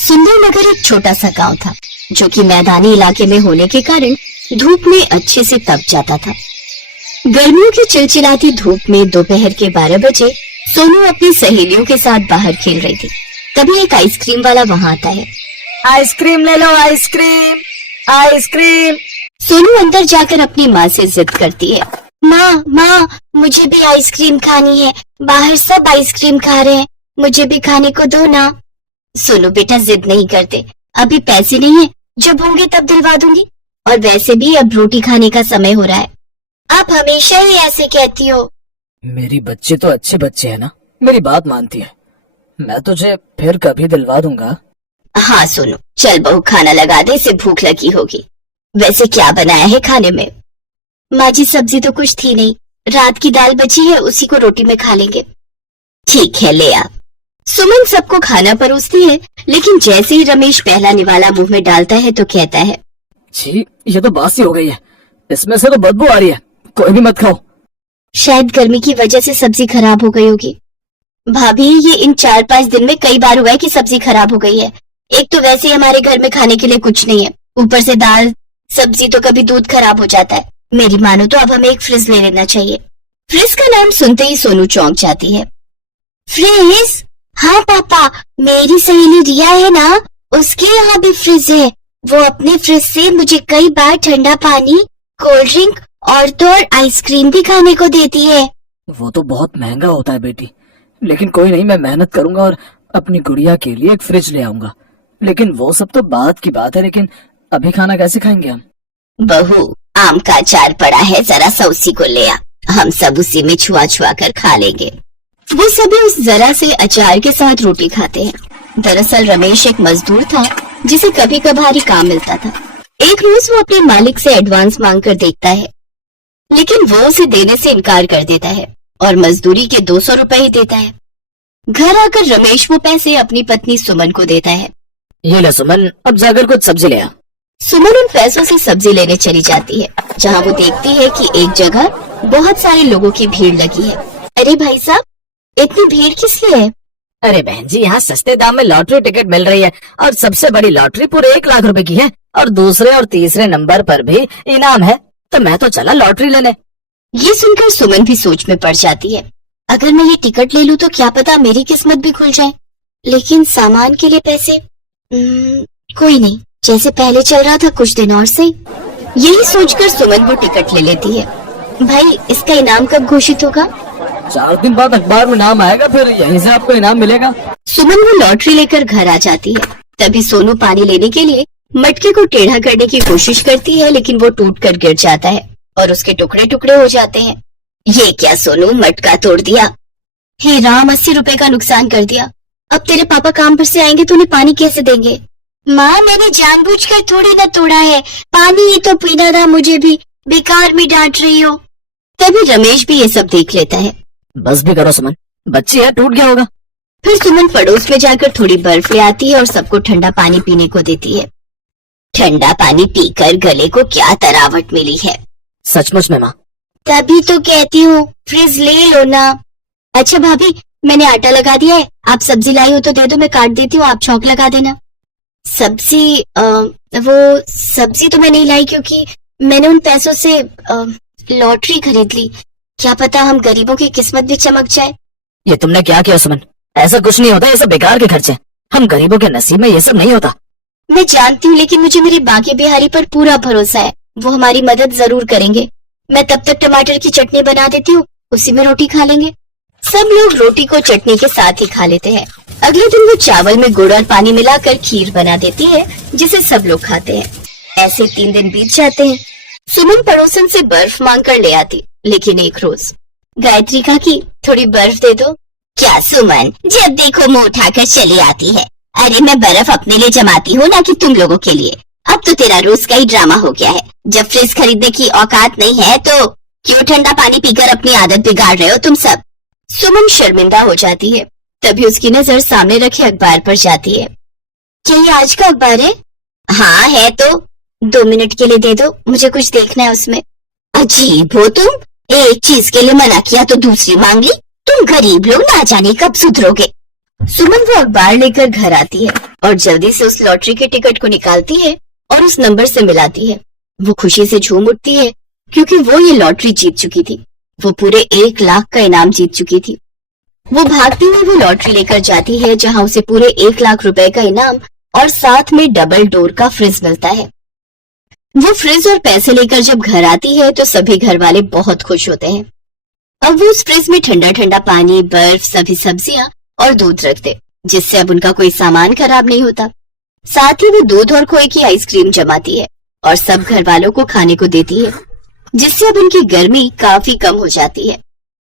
सुंदरनगर एक छोटा सा गांव था जो कि मैदानी इलाके में होने के कारण धूप में अच्छे से तप जाता था। गर्मियों की चिलचिलाती धूप में दोपहर के 12 बजे सोनू अपनी सहेलियों के साथ बाहर खेल रही थी। तभी एक आइसक्रीम वाला वहां आता है। आइसक्रीम ले लो, आइसक्रीम आइसक्रीम। सोनू अंदर जाकर अपनी माँ से जिद करती है। माँ, मुझे भी आइसक्रीम खानी है। बाहर सब आइसक्रीम खा रहे हैं, मुझे भी खाने को दो ना। सोनू बेटा जिद नहीं करते, अभी पैसे नहीं है, जब होंगे तब दिलवा दूंगी। और वैसे भी अब रोटी खाने का समय हो रहा है। आप हमेशा ही ऐसे कहती हो। मेरी बच्चे तो अच्छे बच्चे है ना, मेरी बात मानती है। मैं तुझे फिर कभी दिलवा दूंगा। हाँ सोनू, चल बहू खाना लगा दे, इसे भूख लगी होगी। वैसे क्या बनाया है खाने में? माँ जी सब्जी तो कुछ थी नहीं, रात की दाल बची है, उसी को रोटी में खा लेंगे। ठीक है ले आ। सुमन सबको खाना परोसती है, लेकिन जैसे ही रमेश पहला निवाला मुंह में डालता है तो कहता है, छी, ये तो बासी हो गई है, इसमें से तो बदबू आ रही है, कोई भी मत खाओ। शायद गर्मी की वजह से सब्जी खराब हो गई होगी। भाभी ये इन 4-5 दिन में कई बार हुआ है कि सब्जी खराब हो गई है। एक तो वैसे ही हमारे घर में खाने के लिए कुछ नहीं है, ऊपर से दाल सब्जी तो कभी दूध खराब हो जाता है। मेरी मानो तो अब हमें एक फ्रिज ले लेना चाहिए। फ्रिज का नाम सुनते ही सोनू चौंक जाती है। फ्रिज? हाँ पापा, मेरी सहेली रिया है ना, उसके यहाँ भी फ्रिज है। वो अपने फ्रिज से मुझे कई बार ठंडा पानी, कोल्ड ड्रिंक और तो और आइसक्रीम भी खाने को देती है। वो तो बहुत महंगा होता है बेटी, लेकिन कोई नहीं, मैं मेहनत करूंगा और अपनी गुड़िया के लिए एक फ्रिज ले आऊंगा। लेकिन वो सब तो बाद की बात है, लेकिन अभी खाना कैसे खाएंगे हम? बहू, आम का अचार पड़ा है, जरा सा उसी को ले आ, हम सब उसी में छुआ छुआ कर खा लेंगे। वो सभी उस जरा से अचार के साथ रोटी खाते हैं। दरअसल रमेश एक मजदूर था जिसे कभी कभार काम मिलता था। एक रोज वो अपने मालिक से एडवांस मांग कर देखता है, लेकिन वो उसे देने से इनकार कर देता है और मजदूरी के 200 रुपए ही देता है। घर आकर रमेश वो पैसे अपनी पत्नी सुमन को देता है। ये ले सुमन, अब जाकर कुछ सब्जी ले आ। सुमन उन पैसों से सब्जी लेने चली जाती है, जहाँ वो देखती है कि एक जगह बहुत सारे लोगों की भीड़ लगी है। अरे भाई साहब, इतनी भीड़ किस लिए है? अरे बहन जी, यहाँ सस्ते दाम में लॉटरी टिकट मिल रही है और सबसे बड़ी लॉटरी पूरे 1 लाख रुपए की है और दूसरे और तीसरे नंबर पर भी इनाम है, तो मैं तो चला लॉटरी लेने। ये सुनकर सुमन भी सोच में पड़ जाती है। अगर मैं ये टिकट ले लूं तो क्या पता मेरी किस्मत भी खुल जाए, लेकिन सामान के लिए पैसे कोई नहीं, जैसे पहले चल रहा था कुछ दिन और सही। यही सोचकर सुमन वो टिकट ले लेती है। भाई, इसका इनाम कब घोषित होगा? 4 दिन बाद अखबार में नाम आएगा, फिर यहीं से आपको इनाम मिलेगा। सुमन वो लॉटरी लेकर घर आ जाती है। तभी सोनू पानी लेने के लिए मटके को टेढ़ा करने की कोशिश करती है, लेकिन वो टूटकर गिर जाता है और उसके टुकड़े टुकड़े हो जाते हैं। ये क्या सोनू, मटका तोड़ दिया? हे राम, 80 रुपए का नुकसान कर दिया। अब तेरे पापा काम पर से आएंगे तो उन्हें पानी कैसे देंगे? माँ, मैंने जानबूझकर थोड़ी ना तोड़ा है, पानी ही तो पीना था, मुझे भी बेकार में डांट रही हो। तभी रमेश भी ये सब देख लेता है। बस भी करो सुमन, बच्ची है, टूट गया होगा। फिर सुमन पड़ोस में जाकर थोड़ी बर्फ ले आती है और सबको ठंडा पानी पीने को देती है। ठंडा पानी पीकर गले को क्या तरावट मिली है। सचमुच में माँ। तभी तो कहती हूँ फ्रिज ले लो ना। अच्छा भाभी, मैंने आटा लगा दिया है, आप सब्जी लाई हो तो दे दो, मैं काट देती हूँ, आप छौंक लगा देना। सब्जी? वो सब्जी तो मैं नहीं लाई, क्योंकि मैंने उन पैसों से लॉटरी खरीद ली। क्या पता हम गरीबों की किस्मत भी चमक जाए। ये तुमने क्या किया सुमन? ऐसा कुछ नहीं होता, ये सब बेकार के खर्चे। हम गरीबों के नसीब में ये सब नहीं होता। मैं जानती हूँ, लेकिन मुझे मेरे बाकी बिहारी पर पूरा भरोसा है, वो हमारी मदद जरूर करेंगे। मैं तब तक टमाटर की चटनी बना देती हूँ, उसी में रोटी खा लेंगे। सब लोग रोटी को चटनी के साथ ही खा लेते हैं। अगले दिन वो चावल में गुड़ और पानी मिलाकर खीर बना देती है, जिसे सब लोग खाते हैं। ऐसे 3 दिन बीत जाते हैं। सुमन पड़ोसन से बर्फ मांग कर ले आती, लेकिन एक रोज गायत्री काकी, थोड़ी बर्फ दे दो। क्या सुमन, जब देखो मुंह उठाकर चली आती है। अरे मैं बर्फ अपने लिए जमाती हूँ ना कि तुम लोगों के लिए। अब तो तेरा रोज का ही ड्रामा हो गया है। जब फ्रिज खरीदने की औकात नहीं है तो क्यों ठंडा पानी पीकर अपनी आदत बिगाड़ रहे हो तुम सब? सुमन शर्मिंदा हो जाती है। तभी उसकी नजर सामने रखे अखबार पर जाती है। क्या ये आज का अखबार है? हाँ है, तो 2 मिनट के लिए दे दो, मुझे कुछ देखना है उसमें। अजीब हो तुम, एक चीज के लिए मना किया तो दूसरी मांग ली। तुम गरीब लोग ना जाने कब सुधरोगे। सुमन वो अखबार लेकर घर आती है। और जल्दी से उस लॉटरी के टिकट को निकालती है और उस नंबर से मिलाती है। वो खुशी से झूम उठती है क्योंकि वो ये लॉटरी जीत चुकी थी। वो पूरे 1 लाख का इनाम जीत चुकी थी। वो भागती हुई वो लॉटरी लेकर जाती है जहां उसे पूरे 1 लाख रुपए का इनाम और साथ में डबल डोर का फ्रिज मिलता है। वो फ्रिज और पैसे लेकर जब घर आती है तो सभी घर वाले बहुत खुश होते हैं। अब वो उस फ्रिज में ठंडा ठंडा पानी, बर्फ, सभी सब्जियां और दूध रखते, जिससे अब उनका कोई सामान खराब नहीं होता। साथ ही वो दूध और खोए की आइसक्रीम जमाती है और सब घर वालों को खाने को देती है, जिससे अब उनकी गर्मी काफी कम हो जाती है।